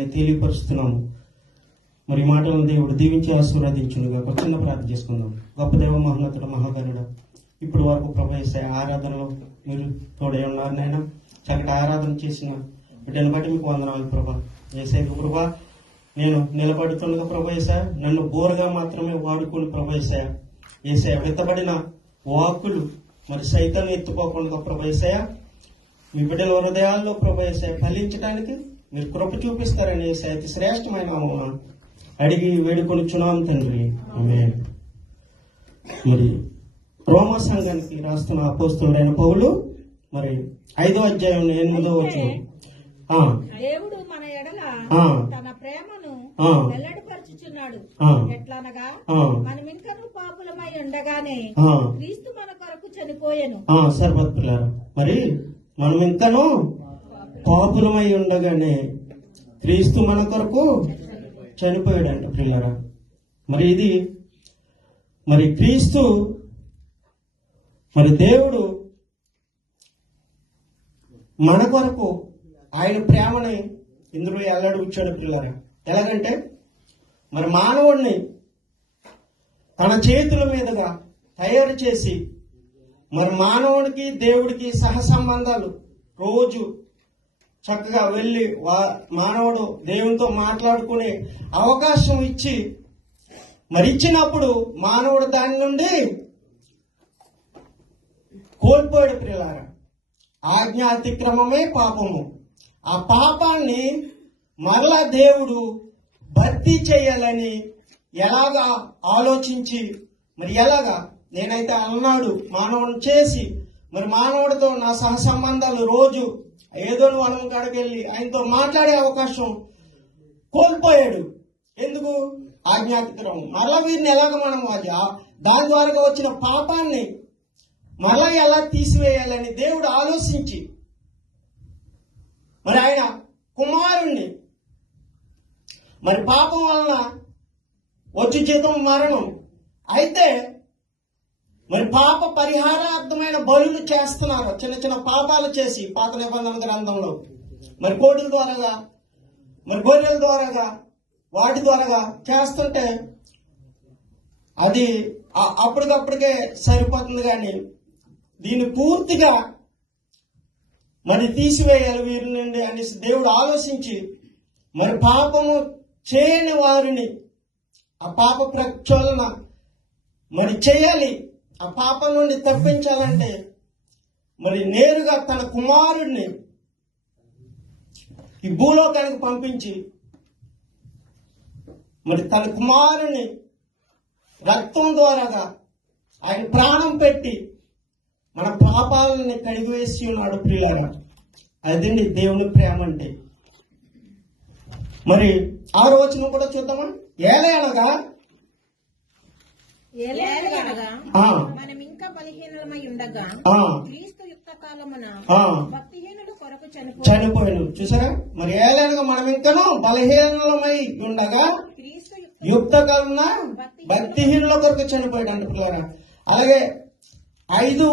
ఉన్నారని తెలియపరుస్తున్నాము. మరి మాటలను దేవుడు దీవించి ఆశీర్వదించునుగా. ఒక చిన్న ప్రార్థన చేసుకుందాం. గొప్ప దేవ, మహోన్నతుడ, మహాగణుడ, ఇప్పుడు వరకు ప్రభు యేసయ్య ఆరాధనలో మీరు తోడై ఉన్నారు నాయన. చక్కటి ఆరాధన చేసిన బిడ్డను బట్టి మీకు వందనాలు ప్రభా. యేసయ్య ప్రభా, నేను నిలబడుతుండగా ప్రభు యేసయ్య నన్ను బోరుగా మాత్రమే వాడుకుని ప్రభు యేసయ్య విత్తబడిన వాక్కులు మరి సైతాన్ని ఎత్తుకోకుండా ప్రభు యేసయ్య మీ బిడ్డల హృదయాల్లో ప్రభు యేసయ్య ఫలించడానికి మీరు కృప చూపిస్తారని యేసయ్య అతి శ్రేష్టమైన నామమున అడిగి వేడుకొనుచున్నాం తండ్రి, ఆమేన్. మరి రోమా సంఘానికి రాస్తున్న అపోస్తలుడైన పౌలు మరి 5వ అధ్యాయం 8వ వచనం, దేవుడు మన ఎడల తన ప్రేమను వెల్లడిపరచుచున్నాడు. ఎట్లనగా మనమింకను పాపులమై ఉండగానే క్రీస్తు మన కొరకు చనిపోయెను. సర్వత్రులారా, మరి మనం ఇంకను పాపులమై ఉండగానే క్రీస్తు మన కొరకు చనిపోయాడంట పిల్లరా. మరి ఇది మరి క్రీస్తు మరి దేవుడు మన కొరకు ఆయన ప్రేమని ఇందులో ఎల్లడుగుచ్చాడు పిల్లరా. ఎలాగంటే మరి మానవుడిని తన చేతుల మీదుగా తయారు చేసి మరి మానవుడికి దేవుడికి సహసంబంధాలు రోజు చక్కగా వెళ్ళి మానవుడు దేవునితో మాట్లాడుకునే అవకాశం ఇచ్చి మరి ఇచ్చినప్పుడు మానవుడు దాని నుండి కోల్పోయాడు ప్రియులారా. ఆజ్ఞ అతిక్రమమే పాపము. ఆ పాపాన్ని మరలా దేవుడు భర్తీ చేయాలని ఎలాగా ఆలోచించి మరి ఎలాగా నేనైతే అన్నాడు మానవుని చేసి మరి మానవుడితో నా సహసంబంధాలు రోజు ఏదో వనం కాడికెళ్ళి ఆయనతో మాట్లాడే అవకాశం కోల్పోయాడు. ఎందుకు? ఆజ్ఞాతిక్రమం. మరలా వీరిని ఎలాగ మనం దాని ద్వారా వచ్చిన పాపాన్ని మరలా ఎలా తీసివేయాలని దేవుడు ఆలోచించి మరి ఆయన కుమారుణ్ణి మరి పాపం వలన వచ్చి జీతం మరణం అయితే మరి పాప పరిహారార్థమైన బలులు చేస్తున్నారు. చిన్న చిన్న పాపాలు చేసి పాత నిబంధన గ్రంథంలో మరి కోడుల ద్వారాగా మరి గొర్రెల ద్వారాగా వాటి ద్వారాగా చేస్తుంటే అది అప్పటికప్పటికే సరిపోతుంది. కానీ దీన్ని పూర్తిగా మరి తీసివేయాలి వీరి నుండి అనేసి దేవుడు ఆలోచించి మరి పాపము చేయని వారిని ఆ పాప ప్రక్షాళన మరి చేయాలి. ఆ పాపం నుండి తప్పించాలంటే మరి నేరుగా తన కుమారుడిని ఈ భూలోకానికి పంపించి మరి తన కుమారుని రక్తం ద్వారాగా ఆయన ప్రాణం పెట్టి మన పాపాలని కడిగివేసి ఉన్నాడు ప్రియులారా. అదండి దేవుని ప్రేమ అంటే. మరి 6వ వచనం కూడా చూద్దామా. ఏలయనగా మనం ఇంకా బలహీనమై ఉండగా క్రీస్తు యుక్త కాలమున భక్తిహీనుల కొరకు చనిపోయాను. చూసారా, మరి ఏలయనగా మనం ఇంకను బలహీనమై ఉండగా యుక్త కాలమున భక్తిహీనుల కొరకు చనిపోయాడు అంటే పిల్లరా. అలాగే 5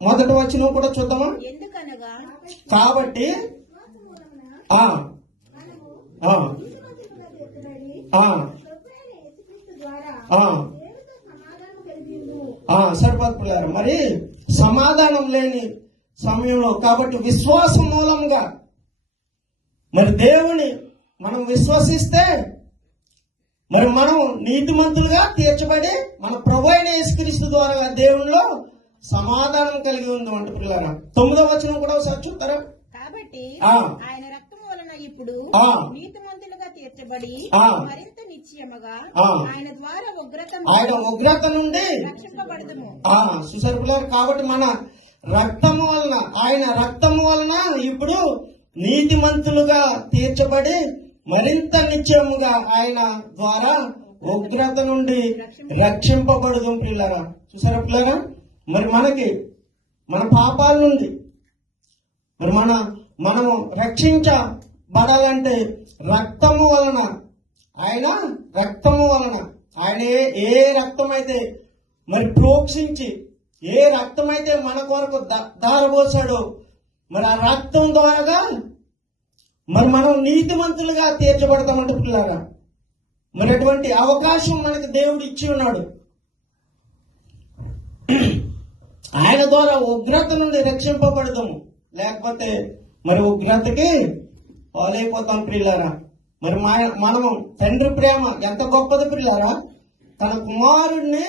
మొదటి వచనం కూడా చూద్దామా. కాబట్టి సరిపోతున్నారు. మరి సమాధానం లేని సమయంలో కాబట్టి విశ్వాసం మూలంగా మరి దేవుని మనం విశ్వసిస్తే మరి మనం నీతిమంతులుగా తీర్చబడి మన ప్రభువైన యేసుక్రీస్తు ద్వారా దేవునిలో సమాధానం కలిగి ఉంది అంట పిల్లరా. 9వ వచనం కూడా ఒకసారి చూస్తారా. కాబట్టి ఆయన రక్తము వలన ఇప్పుడు నీతిమంతులుగా తీర్చబడి మరింత నిశ్చయముగా ఆయన ద్వారా ఉగ్రత నుండి రక్షింపబడదుము. చూసారు పిల్లలు. కాబట్టి మన రక్తము వలన ఆయన రక్తము వలన ఇప్పుడు నీతిమంతులుగా తీర్చబడి మరింత నిశ్చయముగా ఆయన ద్వారా ఉగ్రత నుండి రక్షింపబడదు పిల్లరా. చూసారా పిల్లరా. మరి మనకి మన పాపాల నుండి మరి మనము రక్షించబడాలంటే రక్తము వలన ఆయన ఏ రక్తం అయితే మరి ప్రోక్షించి ఏ రక్తం అయితే మన కొరకు దారబోసాడో మరి ఆ రక్తం ద్వారా మరి మనం నీతిమంతులుగా తీర్చబడతామంటే పిల్లారా, మరి అటువంటి అవకాశం మనకు దేవుడు ఇచ్చి ఉన్నాడు. ఆయన ద్వారా ఉగ్రత నుండి రక్షింపబడతాము, లేకపోతే మరి ఉగ్రతకి పాలైపోతాం పిల్లారా. మరి మనము తండ్రి ప్రేమ ఎంత గొప్పది పిల్లారా. తన కుమారుడిని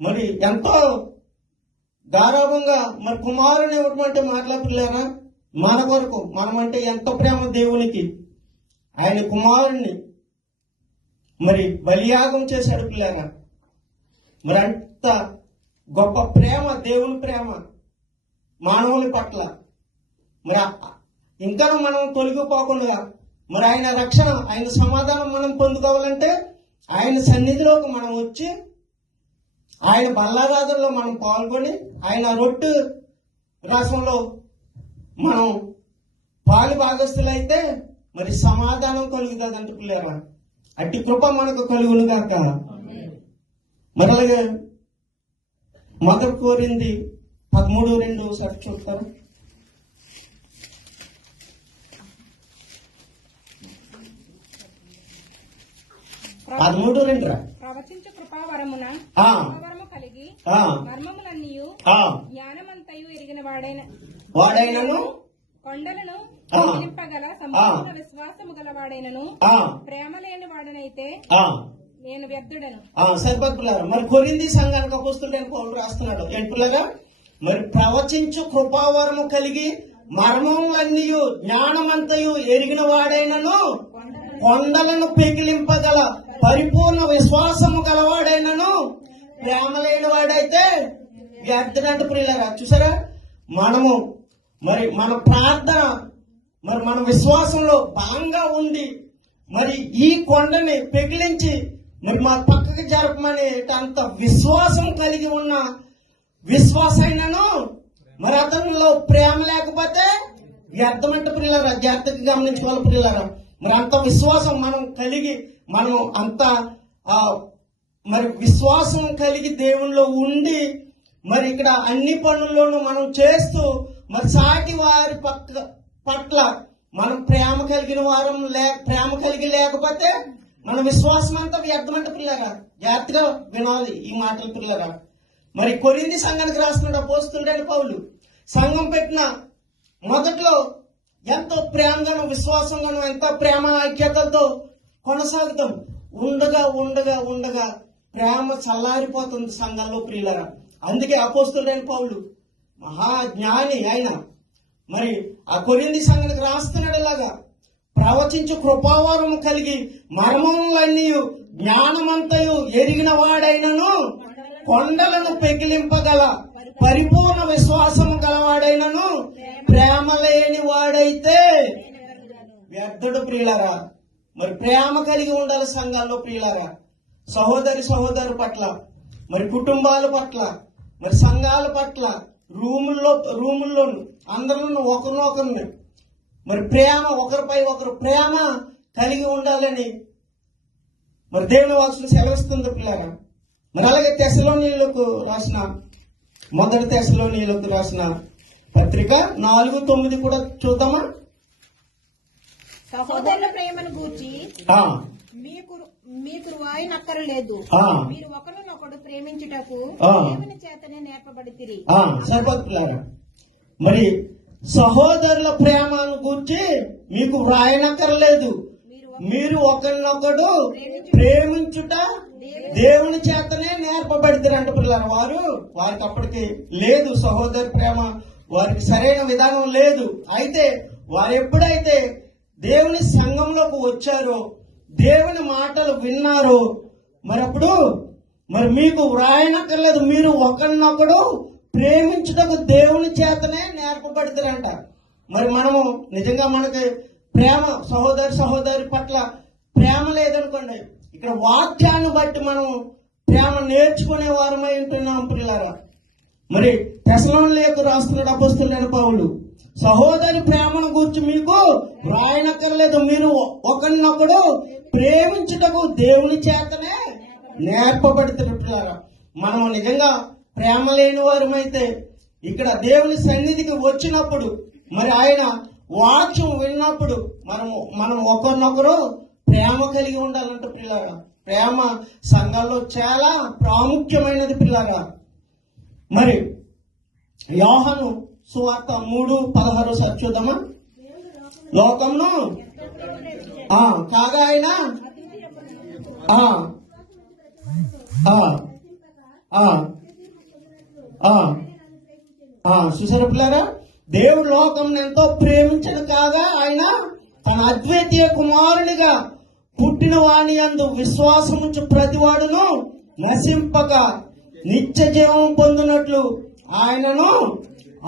మరి ఎంతో గారాభంగా మరి కుమారుని ఇవ్వడం అంటే పిల్లారా, మన కొరకు మనమంటే ఎంతో ప్రేమ దేవునికి. ఆయన కుమారుణ్ణి మరి బలియాగం చేశాడు పిల్లారా. మరి అంత గొప్ప ప్రేమ, దేవుని ప్రేమ మానవుని పట్ల. మరి ఇంకా మనం తొలగిపోకుండా మరి ఆయన రక్షణ, ఆయన సమాధానం మనం పొందుకోవాలంటే ఆయన సన్నిధిలోకి మనం వచ్చి ఆయన బల్లారాధనలో మనం పాల్గొని ఆయన రొట్టె రసంలో మనం పాలు భాగస్తులైతే మరి సమాధానం కలుగుతుంది అంటే పిల్లరా. అట్టి కృప మనకు కలుగును కాక. మరి అలాగే 1 కొరింథీ 13:2 ఒకసారి చూస్తారు. 13:2 ప్రవచించు కృపావరమున కలిగి మర్మములన్నీయు జ్ఞానమంతయు ఎరిగిన వాడైనను కొండలను నింపగల సంపూర్ణ విశ్వాసము గలవాడైనను ప్రేమ లేని వాడనైతే నేను వ్యర్థుడను. సరిపడుతున్నారు. మరి కొరింథీ సంఘానికి అపోస్తలుడైన పౌలు రాస్తున్నాడు ఏంటులాగా, మరి ప్రవచించు కృపావరము కలిగి మర్మములన్నీయు జ్ఞానమంతయు ఎరిగిన వాడైనను కొండలను పెకిలింపగల పరిపూర్ణ విశ్వాసము గలవాడైనను ప్రేమ లేని వాడైతే వ్యర్థుడంటే ప్రియులారా. చూసారా, మనము మరి మన ప్రార్థన మరి మన విశ్వాసంలో బలంగా ఉండి మరి ఈ కొండని పెకిలించి మరి మా పక్కకి జరపమని అంత విశ్వాసం కలిగి ఉన్న విశ్వాసైనను మరి అతనిలో ప్రేమ లేకపోతే వ్యర్థమంటే ప్రియులారా. జాగ్రత్తగా గమనించుకోవాలి ప్రియులారా. మరి అంత విశ్వాసం మనం కలిగి మనం అంత మరి విశ్వాసం కలిగి దేవునిలో ఉండి మరి ఇక్కడ అన్ని పనుల్లోనూ మనం చేస్తూ మరి సాటి వారి పట్ల మనం ప్రేమ కలిగిన వారం ప్రేమ కలిగి లేకపోతే మన విశ్వాసం అంతా వ్యర్థమంటే పిల్లరా. జాగ్రత్తగా వినాలి ఈ మాటలు పిల్లరా. మరి కొరింథీ సంఘానికి రాస్తున్నాడు అపోస్తలుడైన పౌలు. సంఘం పెట్టిన మొదట్లో ఎంతో ప్రేమగాను విశ్వాసంగాను ఎంతో ప్రేమ ఐక్యతతో కొనసాగుతాం. ఉండగా ఉండగా ఉండగా ప్రేమ చల్లారిపోతుంది సంఘంలో ప్రియులరా. అందుకే అపోస్తలుడైన పౌలు మహాజ్ఞాని ఆయన మరి ఆ కొరింథీ సంఘానికి రాస్తున్నాడు ఇలాగా, ప్రవచించు కృపావరము కలిగి మర్మములన్నీ జ్ఞానమంతయు ఎరిగిన వాడైనను కొండలను పెకిలింపగల పరిపూర్ణ విశ్వాసము గలవాడైనను ప్రేమ లేని వాడైతే వ్యర్థుడు ప్రియులరా. మరి ప్రేమ కలిగి ఉండాలి సంఘాల్లో ప్రియులరా. సహోదరి పట్ల మరి కుటుంబాల పట్ల మరి సంఘాల పట్ల రూముల్లో అందరిలో ఒకరినొకరిని మరి ప్రేమ, ఒకరిపై ఒకరు ప్రేమ కలిగి ఉండాలని మరి దేవుని వాక్యం సెలవిస్తుంది పిల్లరా. మరి అలాగే తెస్సలోనీయులకు రాసిన 1 తెస్సలోనీయులకు రాసిన పత్రిక 4:9 కూడా చూద్దామా. సహోదరుల ప్రేమను గూర్చి మీకు వాయినక్కరలేదు, మీరు ఒకరినొకడు ప్రేమించుటకు దేవుని చేతనే నేర్పబడితిరి. సరిపోతున్నారా. మరి సహోదరుల ప్రేమను గురించి మీకు వ్రాయనక్కర్లేదు, మీరు ఒకరినొకడు ప్రేమించుట దేవుని చేతనే నేర్పబడితారంట పిల్లలు. వారికి అప్పటికి లేదు సహోదరి ప్రేమ, వారికి సరైన విధానం లేదు. అయితే వారు ఎప్పుడైతే దేవుని సంఘంలోకి వచ్చారో, దేవుని మాటలు విన్నారో, మరి అప్పుడు మరి మీకు వ్రాయనక్కర్లేదు, మీరు ఒకరినొకడు ప్రేమించుటకు దేవుని చేతనే నేర్పబడతారంట. మరి మనము నిజంగా మనకి ప్రేమ సహోదరి పట్ల ప్రేమ లేదనుకోండి, ఇక్కడ వాక్యాన్ని బట్టి మనం ప్రేమ నేర్చుకునే వారమై ఉంటున్నాం పిల్లరా. మరి తెస్సలోనికీయులకు రాస్తున్నాడు అపోస్తలుడైన పౌలు, సహోదరి ప్రేమను గురించి మీకు వ్రాయనక్కర్లేదు, మీరు ఒకరినొకడు ప్రేమించుటకు దేవుని చేతనే నేర్పబడుతున్నట్టులారా. మనం నిజంగా ప్రేమ లేని వారమైతే ఇక్కడ దేవుని సన్నిధికి వచ్చినప్పుడు మరి ఆయన వాక్యం విన్నప్పుడు మనం ఒకరినొకరు ప్రేమ కలిగి ఉండాలంటే పిల్లరా. ప్రేమ సంఘాల్లో చాలా ప్రాముఖ్యమైనది పిల్లరా. మరి యోహాను సువార్త 3:16 చూద్దామా. లోకంలో కాగా ఆయన చూసారా పిల్లరా, దేవుడు లోకం ఎంతో ప్రేమించడు కాగా ఆయన తన అద్వితీయ కుమారునిగా పుట్టిన వాణి యందు విశ్వాసముంచు ప్రతివాడును నశింపక నిత్య జీవం పొందినట్లు ఆయనను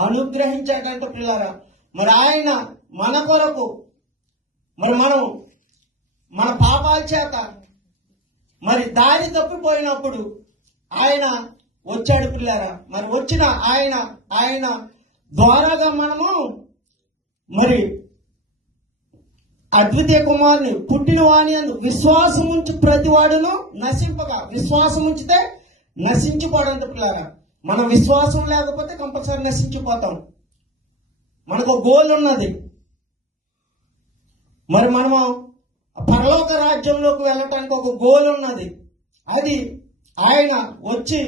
అనుగ్రహించాడంట పిల్లరా. మరి ఆయన మన కొరకు మనం మన పాపాల చేత మరి దారి తప్పిపోయినప్పుడు ఆయన వచ్చాడు పిల్లరా. మరి వచ్చిన ఆయన ద్వారాగా మనము మరి అద్వితీయ కుమారుని పుట్టిన వాణి అందు విశ్వాసం ఉంచి ప్రతివాడును నశింపగా. విశ్వాసం ఉంచితే నశించిపోడంట పిల్లరా. మన విశ్వాసం లేకపోతే కంపల్సరీ నశించిపోతాం. మనకు గోల్ ఉన్నది. మరి మనము పరలోక రాజ్యంలోకి వెళ్ళటానికి ఒక గోల్ ఉన్నది. అది ఆయన వచ్చి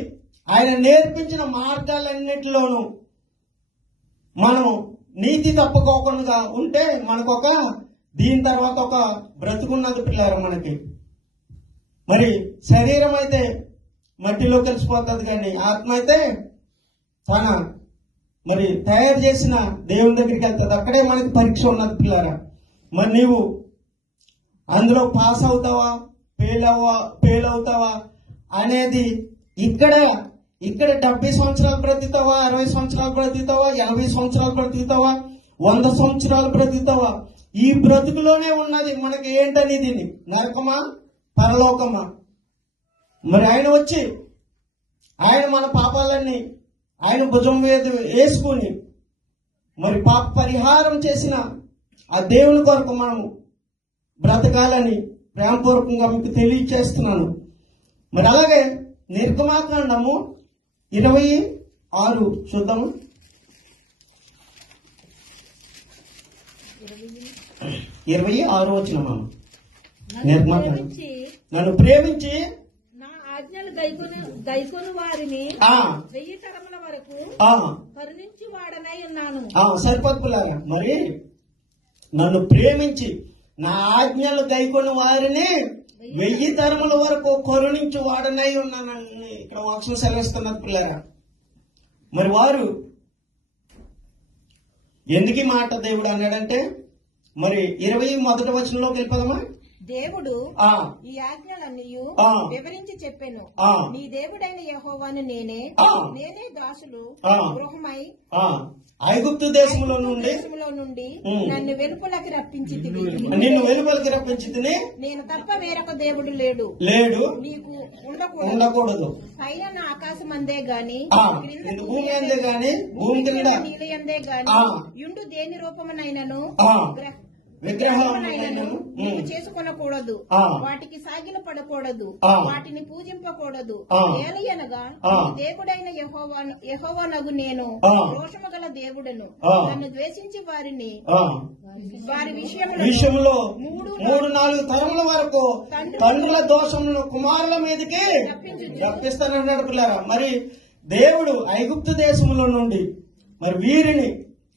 ఆయన నేర్పించిన మార్గాలన్నిటిలోనూ మనం నీతి తప్పుకోకుండా ఉంటే మనకొక దీని తర్వాత ఒక బ్రతుకున్నది పిల్లలు మనకి. మరి శరీరం అయితే మట్టిలో కలిసిపోతుంది, కానీ ఆత్మ అయితే తన మరి తయారు చేసిన దేవుని దగ్గరికి వెళ్తుంది. అక్కడే మనకి పరీక్ష ఉన్నది పిల్లరా. మరి నీవు అందులో పాస్ అవుతావా ఫెయిల్ అవుతావా అనేది ఇక్కడ 70 సంవత్సరాలు బ్రతుకుతావా, 60 సంవత్సరాలు బ్రతుకుతావా, 80 సంవత్సరాలు బ్రతుకుతావా, 100 సంవత్సరాలు బ్రతుకుతావా, ఈ బ్రతుకులోనే ఉన్నది మనకి ఏంటనేది. నరకమా పరలోకమా. మరి ఆయన వచ్చి ఆయన మన పాపాలన్నీ ఆయన భుజం మీద వేసుకుని మరి పాప పరిహారం చేసిన ఆ దేవుని కొరకు మనం బ్రతకాలని ప్రేమపూర్వకంగా మీకు తెలియచేస్తున్నాను. మరి అలాగే నిర్గమాకాండము 26 చూద్దాము. 26 వచనం. నిర్గమాకాండం. నన్ను ప్రేమించి నా ఆజ్ఞలు గైకొను వారిని 1000 తరముల వరకు కరుణించి వాడనై ఉన్నాను. సరిపత్పులారా, మరి నన్ను ప్రేమించి నా ఆజ్ఞలు గైకొని వారిని 1000 తరముల వరకు కరుణించి వాడనై ఉన్నానని ఇక్కడ వాక్యం సెలవిస్తున్నది పిల్లరా. మరి వారు ఎందుకు ఈ మాట దేవుడు అన్నాడంటే, మరి 21 వచనంలోకి వెళ్ళిపోదామా. దేవుడు ఈ ఆజ్ఞలన్నీ వివరించి చెప్పాను. నీ దేవుడైన యెహోవాను నేనే దాసులు గృహమై ఐగుప్తు దేశంలో నుండి నన్ను వెలుపలకి రప్పించితివి. నిన్ను వెలుపలకి రప్పించితిని. నేను తప్ప వేరొక దేవుడు లేడు నీకు ఉండకూడదు. పైన ఆకాశం అందే గాని భూమి అందే గాని భూమి కింద నీలి అందే గాని యుండు దేని రూపమునైనను విగ్రహం నీవు చేసుకొనకూడదు. వాటికి సాగిల పడకూడదు, వాటిని పూజింపకూడదు. ఏలయనగా దేవుడైన యెహోవానగు నేను రోషము గల దేవుడను. నన్ను ద్వేషించి వారి విషయంలో 3-4 తరముల వరకు తండ్రుల దోషములను కుమారుల మీదకి రప్పిస్తానన్నాడు పిల్లరా. మరి దేవుడు ఐగుప్తు దేశంలో నుండి మరి వీరిని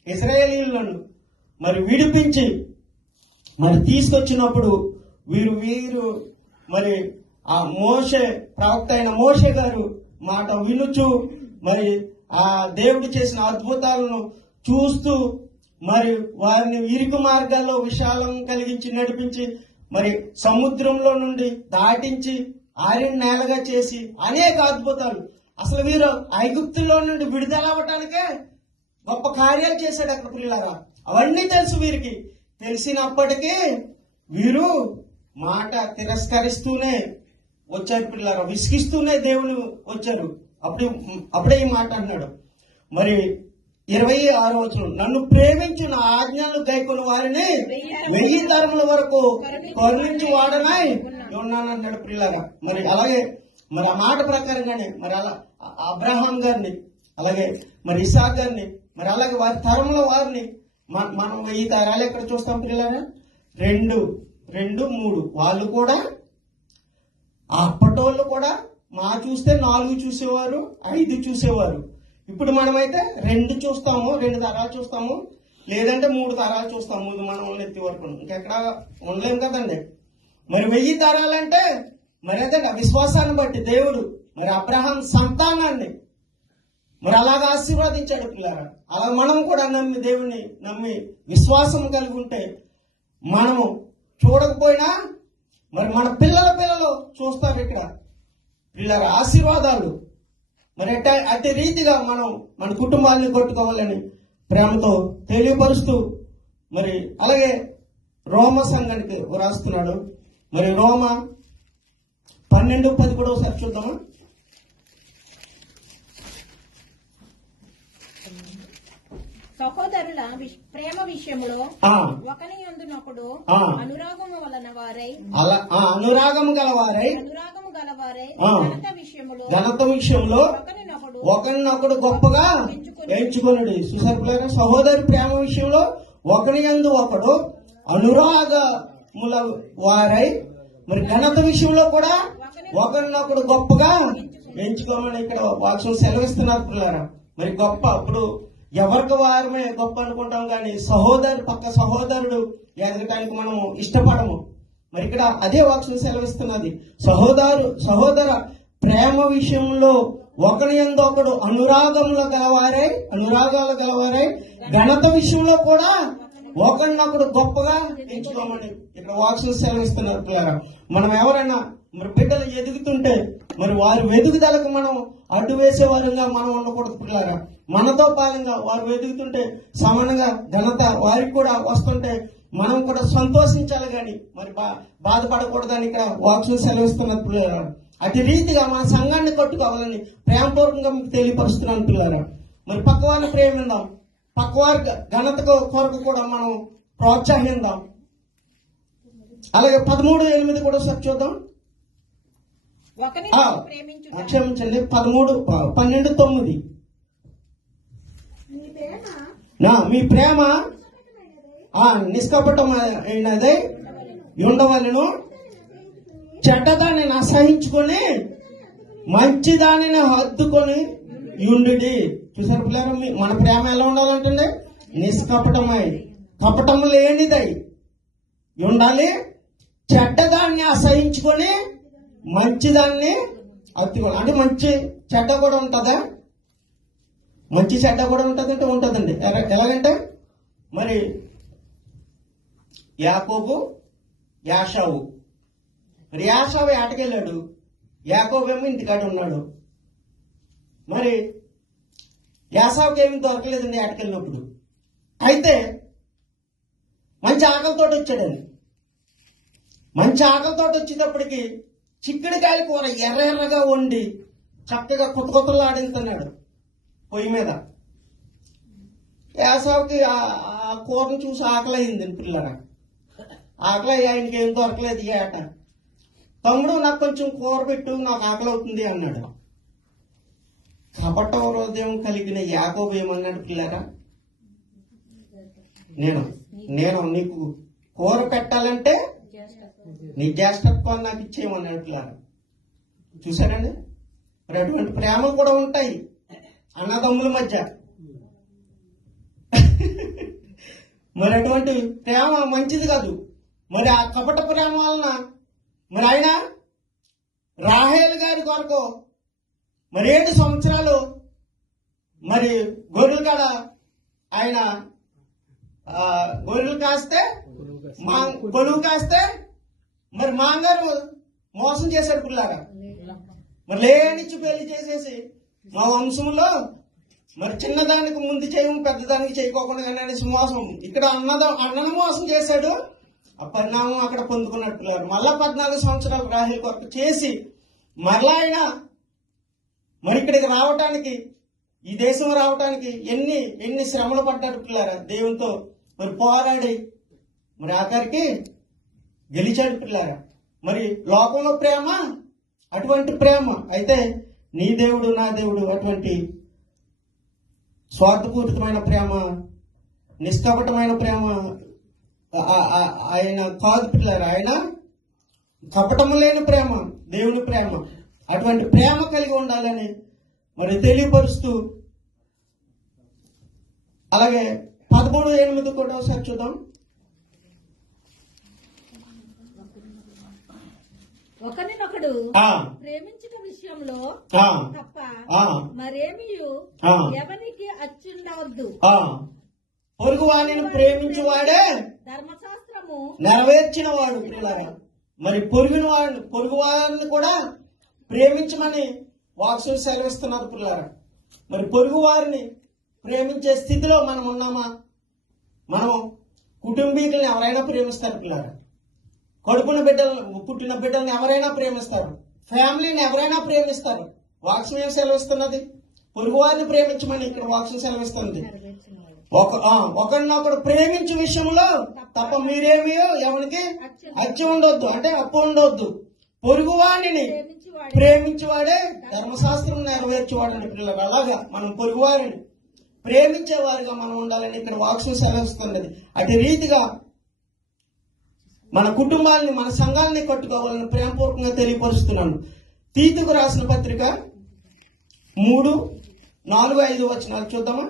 ఇశ్రాయేలీయులను మరి విడిపించి మరి తీసుకొచ్చినప్పుడు వీరు మరి ఆ మోషే ప్రవక్త అయిన మోషే గారు మాట వినుచు మరి ఆ దేవుడు చేసిన అద్భుతాలను చూస్తూ మరి వారిని ఇరుకు మార్గాల్లో విశాలం కలిగించి నడిపించి మరి సముద్రంలో నుండి దాటించి ఆరిన నేలగా చేసి అనేక అద్భుతాలు. అసలు వీరు ఐగుప్తులో నుండి విడుదల అవ్వటానికే గొప్ప కార్యాలు చేశాడు అక్కడ పిల్లరా. అవన్నీ తెలుసు వీరికి. తెలిసినప్పటికీ వీరు మాట తిరస్కరిస్తూనే వచ్చారు పిల్లరా, విసిగిస్తూనే దేవుని వచ్చారు. అప్పుడే ఈ మాట అన్నాడు. మరి 26 వచనం, నన్ను ప్రేమించి నా ఆజ్ఞలు గైకొని వారిని 1000 తరముల వరకు కరుణించి వాడనై ఉన్నానన్నాడు పిల్లరా. మరి అలాగే మరి ఆ మాట ప్రకారంగానే మరి అలా అబ్రహాం గారిని, అలాగే మరి ఇసాక్ గారిని, మరి అలాగే వారి తరముల వారిని మనం 1000 తరాలు ఎక్కడ చూస్తాం పిల్లరా? 2, 3 వాళ్ళు కూడా అప్పటోళ్ళు కూడా చూస్తే 4 చూసేవారు, 5 చూసేవారు. ఇప్పుడు మనమైతే 2 చూస్తాము, 2 తరాలు చూస్తాము, లేదంటే 3 తరాలు చూస్తాము. ముందు మనం ఎత్తి వరకు ఇంకెక్కడ ఉండలేము కదండి. మరి 1000 తరాలంటే మరి అదే విశ్వాసాన్ని బట్టి దేవుడు మరి అబ్రహాం సంతానాన్ని మరి అలాగా ఆశీర్వదించాడు పిల్లరా. అలా మనం కూడా నమ్మి దేవుణ్ణి నమ్మి విశ్వాసం కలిగి ఉంటే మనము చూడకపోయినా మరి మన పిల్లలు చూస్తారు ఇక్కడ పిల్లల ఆశీర్వాదాలు. మరి అట్టి రీతిగా మనం మన కుటుంబాన్ని కొట్టుకోవాలని ప్రేమతో తెలియపరుస్తూ మరి అలాగే రోమ సంఘానికి రాస్తున్నాడు. మరి రోమ 12:10 కూడా ఒకసారి చూద్దామా? సహోదరుల ప్రేమ విషయంలో ఒకని యందునొకడు అనురాగము వలన వారై అనురాగము గలవారై ఘనత విషయంలో ఒకరినొకడు గొప్పగా ఎంచుకొనుడి. సుసర్పులైన సహోదరి ప్రేమ విషయంలో ఒకని యందు ఒకడు అనురాగముల వారై మరి ఘనత విషయంలో కూడా ఒకరినొకడు గొప్పగా ఎంచుకోమని ఇక్కడ వాక్యం సెలవిస్తున్నారు పిల్లరా. మరి గొప్ప ఇప్పుడు ఎవరికి వారమే గొప్ప అనుకుంటాం కానీ పక్క సహోదరుడు ఎదగటానికి మనము ఇష్టపడము. మరి ఇక్కడ అదే వాక్యం సెలవిస్తున్నది. సహోదర ప్రేమ విషయంలో ఒకరి యందు ఒకడు అనురాగాలు గలవారై ఘనత విషయంలో కూడా ఒకరినొకడు గొప్పగా ఎంచుకోమని ఇక్కడ వాక్యం సెలవిస్తున్నారు పిల్లరా. మనం ఎవరైనా మరి బిడ్డలు ఎదుగుతుంటే మరి వారి వెదుగుదలకు మనం అడ్డు వేసే వారంగా మనం ఉండకూడదు పిల్లరా. మనతో పాలంగా వారు ఎదుగుతుంటే సమానంగా ఘనత వారికి కూడా వస్తుంటే మనం కూడా సంతోషించాలి కానీ మరి బాధపడకూడదని ఇక్కడ వాక్యం సెలవిస్తున్నారు పిల్లరా. అటు రీతిగా మన సంఘాన్ని కట్టుకోవాలని ప్రేమపూర్వకంగా మీకు తెలియపరుస్తున్నాను పిల్లరా. మరి పక్కవారిని ప్రేమిద్దాం, పక్కవారి ఘనత కొరకు కూడా మనం ప్రోత్సహిద్దాం. అలాగే 13:8 కూడా ఒకసారి చూద్దాం. క్షమించండి, 12:9 మీ ప్రేమ నిష్కపటమైనదై ఉండవలను, చెడ్డదాన్ని అసహించుకొని మంచిదానిని హద్దుకొని యుండి. చూసారు పిల్లలు, మన ప్రేమ ఎలా ఉండాలంటే నిష్కపటమై కపటం లేనిదై ఉండాలి. చెడ్డదాన్ని అసహించుకొని మంచిదాన్ని హత్తుకోవాలి. అంటే మంచి చెడ్డ కూడా ఉంటుందా? మంచి చెడ్డ కూడా ఉంటుందంటే ఉంటుందండి. ఎలాగంటే మరి యాకోబు యాషావు, మరి యాషావు ఏటకెళ్ళాడు, యాకోబు ఏమో ఇంటికాడ ఉన్నాడు. మరి యాసావుకి ఏమి దొరకలేదండి ఏటకెళ్ళినప్పుడు. అయితే మంచి ఆకలితో వచ్చాడని, మంచి ఆకలితో వచ్చేటప్పటికి చిక్కుడుకాయల కూర ఎర్రగా వండి చక్కగా కొత్తలు ఆడించుతున్నాడు పొయ్యి మీద. యాసావుకి ఆ కూరను చూసి ఆకలి అయింది పిల్లరా. ఆకలి ఆయనకి ఏం దొరకలేదు ఏట. తమ్ముడు నాకు కొంచెం కూర పెట్టు, నాకు ఆకలి అవుతుంది అన్నాడు. కపట హృదయం కలిగిన యాకోబు ఏమన్నాడు పిల్లరా, నేను నీకు కూర పెట్టాలంటే నీ జ్యేష్ఠత్వాన్ని నాకు ఇచ్చేయమన్నాడు పిల్లరా. చూసారండి, మరి అటువంటి ప్రేమలు కూడా ఉంటాయి అన్నదమ్ముల మధ్య. మరి అటువంటి ప్రేమ మంచిది కాదు. మరి ఆ కపట ప్రేమ వలన మరి ఆయన రాహేలు గారి కొరకు మరి 7 సంవత్సరాలు మరి గొర్రెలు కాడ ఆయన గొర్రెలు కాస్తే గొలువు కాస్తే మరి మాంగారు మోసం చేశాడు పిల్లారా. మరి లేనిచ్చి పెళ్లి చేసేసి మా వంశంలో మరి చిన్నదానికి ముందు చేయము, పెద్దదానికి చేయకోకుండా అనేసి మోసం. ఇక్కడ అన్నను మోసం చేశాడు. ఆ పరిణామం అక్కడ పొందుకున్నట్టు పిల్లలు. మళ్ళా 14 సంవత్సరాలు రాహేలు కొరకు చేసి మరలా ఆయన మరి ఇక్కడికి రావటానికి, ఈ దేశం రావటానికి ఎన్ని శ్రమలు పడ్డాడు పిల్లారా. దేవునితో మరి పోరాడి మరి ఆఖరికి గెలిచాడు పిల్లారా. మరి లోకంలో ప్రేమ అటువంటి ప్రేమ అయితే నీ దేవుడు నా దేవుడు అటువంటి స్వార్థపూరితమైన ప్రేమ నిష్కపటమైన ప్రేమ ఆయన కాదు పిల్లలు, ఆయన కపటము లేని ప్రేమ, దేవుని ప్రేమ. అటువంటి ప్రేమ కలిగి ఉండాలని మరి తెలియపరుస్తూ, అలాగే 13:8 కూడా ఒకసారి చూద్దాం. ఒకరినొకడు ప్రేమించిన విషయంలో తప్ప మరేమీ ఎవరికి అచ్చుండవద్దు. పొరుగు వాణిని ప్రేమించువాడే ధర్మశాస్త్రము నెరవేర్చిన వాడు. మరి పొరుగు వారిని కూడా ప్రేమించమని వాక్సులు సెలవిస్తున్నారు పిల్లరా. మరి పొరుగు వారిని ప్రేమించే స్థితిలో మనం ఉన్నామా? మనం కుటుంబీకులను ఎవరైనా ప్రేమిస్తారు పిల్లరా. పుట్టిన బిడ్డలను ఎవరైనా ప్రేమిస్తారు. ఫ్యామిలీని ఎవరైనా ప్రేమిస్తారు. వాక్యం ఏం సెలవిస్తున్నది? పొరుగు వారిని ప్రేమించమని ఇక్కడ వాక్యం సెలవిస్తుంది. ఒకరినొకడు ప్రేమించే విషయంలో తప్ప మీరేమీ ఎవరికి అచ్చి ఉండొద్దు, అంటే అప్పు ఉండొద్దు. పొరుగు వాడిని ప్రేమించేవాడే ధర్మశాస్త్రం నెరవేర్చేవాడని పిల్లలు. అలాగా మనం పొరుగు వారిని ప్రేమించేవారిగా మనం ఉండాలని ఇక్కడ వాక్యం సెలవిస్తున్నది. అటు రీతిగా మన కుటుంబాలని, మన సంఘాలని కట్టుకోవాలని ప్రేమపూర్వకంగా తెలియపరుస్తున్నాను. తీతుకు రాసిన పత్రిక 3:4-5 వచనాలు చూద్దామా?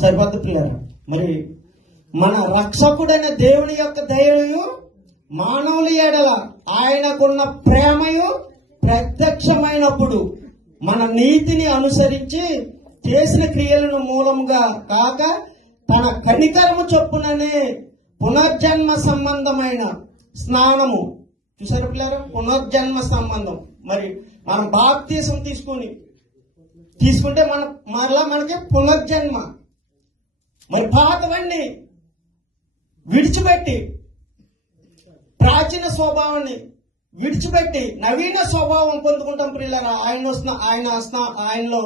సరిపోద్ది పిల్లలు. మరి మన రక్షకుడైన దేవుని యొక్క దయయు మానవుల ఎడల ఆయనకున్న ప్రేమయు ప్రత్యక్షమైనప్పుడు మన నీతిని అనుసరించి చేసిన క్రియలను మూలముగా కాక తన కనికరము చొప్పుననే పునర్జన్మ సంబంధమైన స్నానము. చూసారు పిల్లలు, పునర్జన్మ సంబంధం. మరి మనం బాప్తీసం తీసుకుంటే మరలా మనకి పునర్జన్మ. మరి పాతవన్నీ విడిచిపెట్టి, ప్రాచీన స్వభావాన్ని విడిచిపెట్టి నవీన స్వభావం పొందుకుంటాం ప్రియులారా. ఆయనలో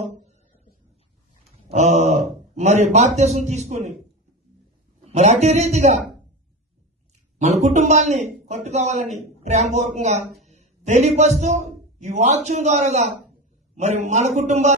మరి బాప్తీసం తీసుకుని మరి అటు రీతిగా మన కుటుంబాన్ని కట్టుకోవాలని ప్రేమపూర్వకంగా తెలియపరుస్తూ ఈ వాక్యం ద్వారా మరి మన కుటుంబాన్ని